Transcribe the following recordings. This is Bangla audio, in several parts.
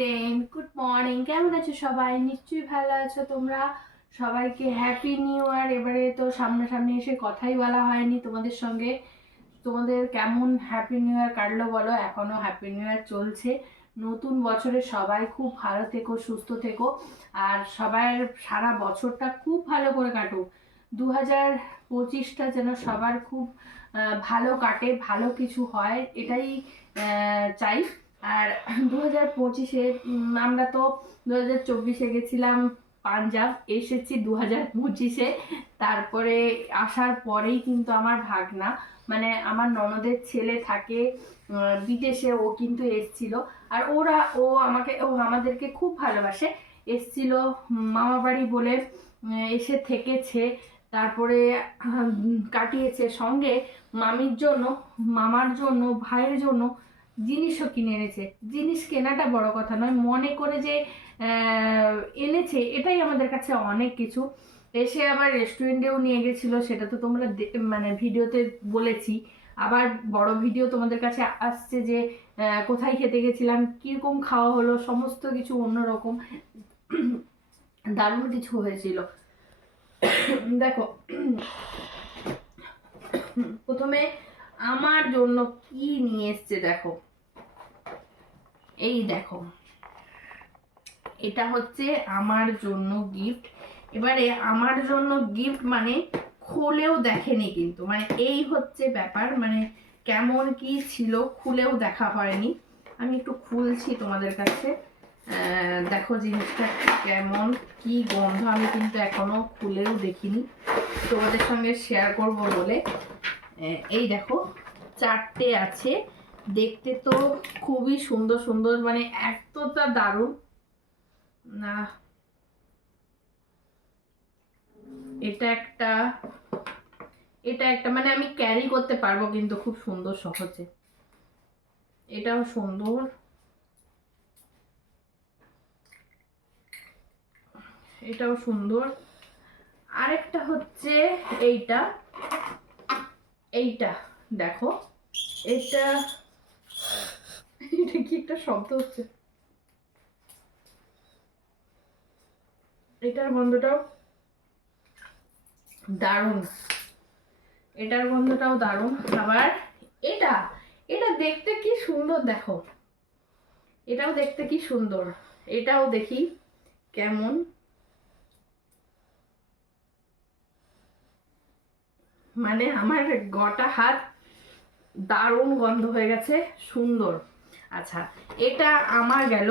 Friend, good morning. কেমন আছো সবাই? নিশ্চয়ই ভালো আছো তোমরা। সবাইকে হ্যাপি নিউ ইয়ার। এবারে তো সামনাসামনি এসে কথাই বলা হয়নি তোমাদের সঙ্গে। তোমাদের কেমন হ্যাপি নিউ ইয়ার কাটলো বলো? এখনো হ্যাপি নিউ ইয়ার চলছে। নতুন বছরে সবাই খুব ভালো থেকো, সুস্থ থেকো, আর সবার সারা বছরটা খুব ভালো করে কাটুক। 2025টা যেন সবার খুব ভালো কাটে, ভালো কিছু হয়, এটাই চাই। আর 2025-এ আমরা তো 2024-এ গেছিলাম পাঞ্জাব, এসেছি 2025-এ। তারপরে আসার পরেই কিন্তু আমার ভাগনা, মানে আমার ননদের ছেলে থাকে বিদেশে, ও কিন্তু এসছিল। আর ও আমাদেরকে খুব ভালোবাসে। এসছিল মামা বাড়ি বলে, এসে থেকেছে। তারপরে কাটিয়েছে সঙ্গে মামির জন্য, মামার জন্য, ভাইয়ের জন্য জিনিসও কিনে এনেছে। জিনিস কেনাটা বড় কথা নয়, মনে করে যে এনেছে, এটাই আমাদের কাছে অনেক কিছু। এসে আবার রেস্টুরেন্টেও নিয়ে গেছিলো, সেটা তো তোমরা মানে ভিডিওতে বলেছি। আবার বড় ভিডিও তোমাদের কাছে আসছে যে কোথায় খেতে গেছিলাম, কীরকম খাওয়া হলো, সমস্ত কিছু অন্যরকম দারুণ কিছু হয়েছিল। দেখো, প্রথমে আমার জন্য কি নিয়ে এসছে দেখো। এই দেখো, এটা হচ্ছে আমার জন্য গিফট। এবারে আমার জন্য গিফট মানে খুলেও দেখেনি কিন্তু, মানে এই হচ্ছে ব্যাপার, মানে কেমন কি ছিল খুলেও দেখা হয়নি। আমি একটু খুলছি তোমাদের কাছে, দেখো জিনিসটা কেমন, কি গন্ধ, আমি কিন্তু এখনো খুলেও দেখিনি, তোমাদের সঙ্গে শেয়ার করব বলে। এই দেখো, 4টে আছে, দেখতে তো খুবই সুন্দর সুন্দর, মানে এতটা দারুণ না। এটা একটা মানে আমি ক্যারি করতে পারবো কিন্তু খুব সুন্দর সহজে। এটাও সুন্দর, এটাও সুন্দর। আরেকটা হচ্ছে এইটা, এইটা দেখো, এটা কি একটা শব্দ হচ্ছে, এটার গন্ধটাও দারুণ, এটার গন্ধটাও দারুণ। আবার এটা এটা দেখতে কি সুন্দর দেখো, এটাও দেখতে কি সুন্দর, এটাও দেখি কেমন, মানে আমার গোটা হাত দারুণ গন্ধ হয়ে গেছে, সুন্দর। আচ্ছা, এটা আমার গেল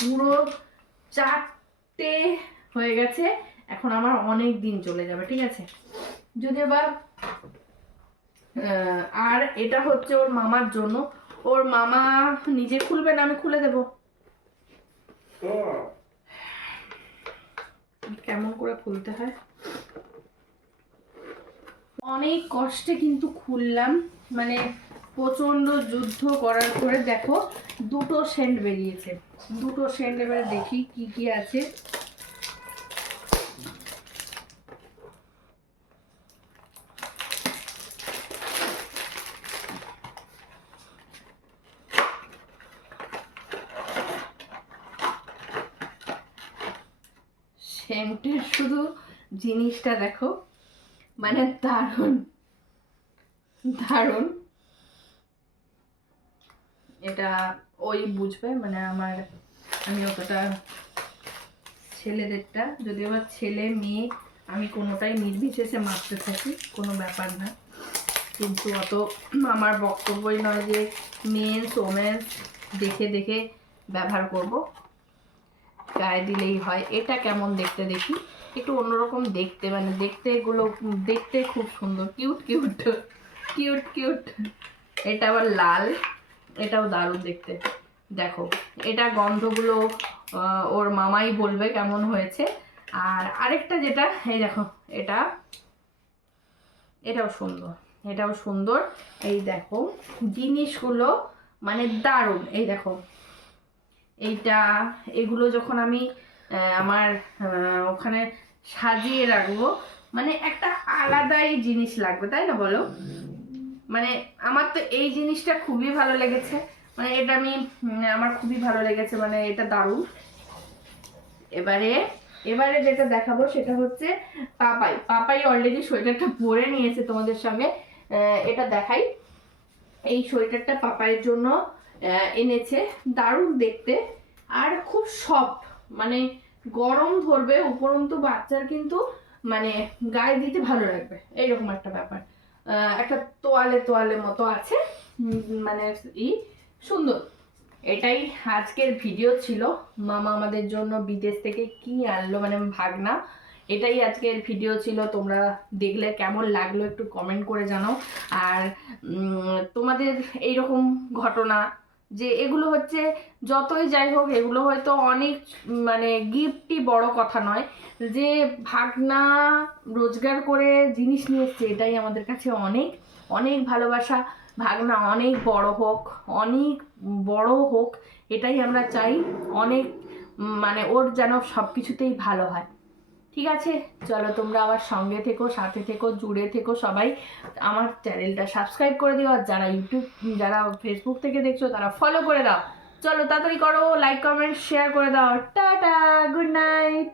পুরো 4টে হয়ে গেছে, এখন আমার অনেক দিন চলে যাবে, ঠিক আছে। যদি আবার আর এটা হচ্ছে ওর মামার জন্য, ওর মামা নিজে খুলবে না, আমি খুলে দেব। কেমন করে খুলতে হয়, অনেক কষ্টে কিন্তু খুললাম, মানে প্রচন্ড যুদ্ধ করার পরে দেখো 2টো সেন্ট বেরিয়েছে। 2টো সেন্ট, এবারে দেখি কি কি আছে। সেন্টের শুধু জিনিসটা দেখো, মানে দারুণ দারুণ। এটা ওই বুঝবে, মানে আমি অতটা, ছেলেদেরটা যদি আবার ছেলে মেয়ে আমি কোনোটাই নির্বিশেষে মারতে থাকি, কোনো ব্যাপার না, কিন্তু অত আমার বক্তব্যই নয় যে মেন্স ওমেন্স দেখে দেখে ব্যবহার করব, গায়ে দিলেই হয়। এটা কেমন দেখতে দেখি, একটু অন্যরকম দেখতে, মানে দেখতে এগুলো দেখতে খুব সুন্দর, কিউট কিউট কিউট কিউট। এটা আবার লাল, এটাও দারুণ দেখতে। দেখো, এটা গন্ধগুলো ওর মামাই বলবে কেমন হয়েছে। আর আরেকটা যেটা, এই দেখো, এটাও সুন্দর, এটাও সুন্দর। এই দেখো জিনিসগুলো মানে দারুণ। এই দেখো, এগুলো যখন আমি আমার ওখানে সাজিয়ে রাখবো, মানে একটা আলাদাই জিনিস লাগবে, তাই না বলো? মানে আমার তো এই জিনিসটা খুবই ভালো লেগেছে। মানে এটা আমি আমার খুবই ভালো লেগেছে, মানে এটা দারুণ। এবারে এবারে যেটা দেখাবো সেটা হচ্ছে পাপাই অলরেডি সোয়েটারটা পরে নিয়েছে তোমাদের সঙ্গে। এটা দেখাই, এই সোয়েটারটা পাপাইয়ের জন্য এনেছে, দারুণ দেখতে আর খুব সফট, মানে গরম ধরবে উপরন্তু বাচ্চার কিন্তু মানে গায়ে দিতে ভালো লাগবে, এইরকম একটা ব্যাপার। একটা তোয়ালে তোয়ালে মতো আছে, মানে সুন্দর। এটাই আজকের ভিডিও ছিল। মামা আমাদের জন্য বিদেশ থেকে কি আনলো, মানে ভাগনা, এটাই আজকের ভিডিও ছিল। তোমরা দেখলে কেমন লাগলো একটু কমেন্ট করে জানাও। আর তোমাদের এইরকম ঘটনা, যে এগুলো হচ্ছে যতই যাই হোক এগুলো হয়তো অনেক মানে গিফটই বড় কথা নয়, যে ভাগনা রোজগার করে জিনিস নিয়ে এসছে এটাই আমাদের কাছে অনেক অনেক ভালোবাসা। ভাগনা অনেক বড় হোক, অনেক বড় হোক, এটাই আমরা চাই। অনেক মানে ওর যেন সব কিছুতেই ভালো হয়। ঠিক আছে, চলো তোমরা আমার সঙ্গে থেকো, সাথে থেকো, জুড়ে থেকো সবাই। আমার চ্যানেলটা সাবস্ক্রাইব করে দিও, আর যারা ফেসবুক থেকে দেখছো তারা ফলো করে দাও। চলো তাড়াতাড়ি করো, লাইক কমেন্ট শেয়ার করে দাও। Tata, good night.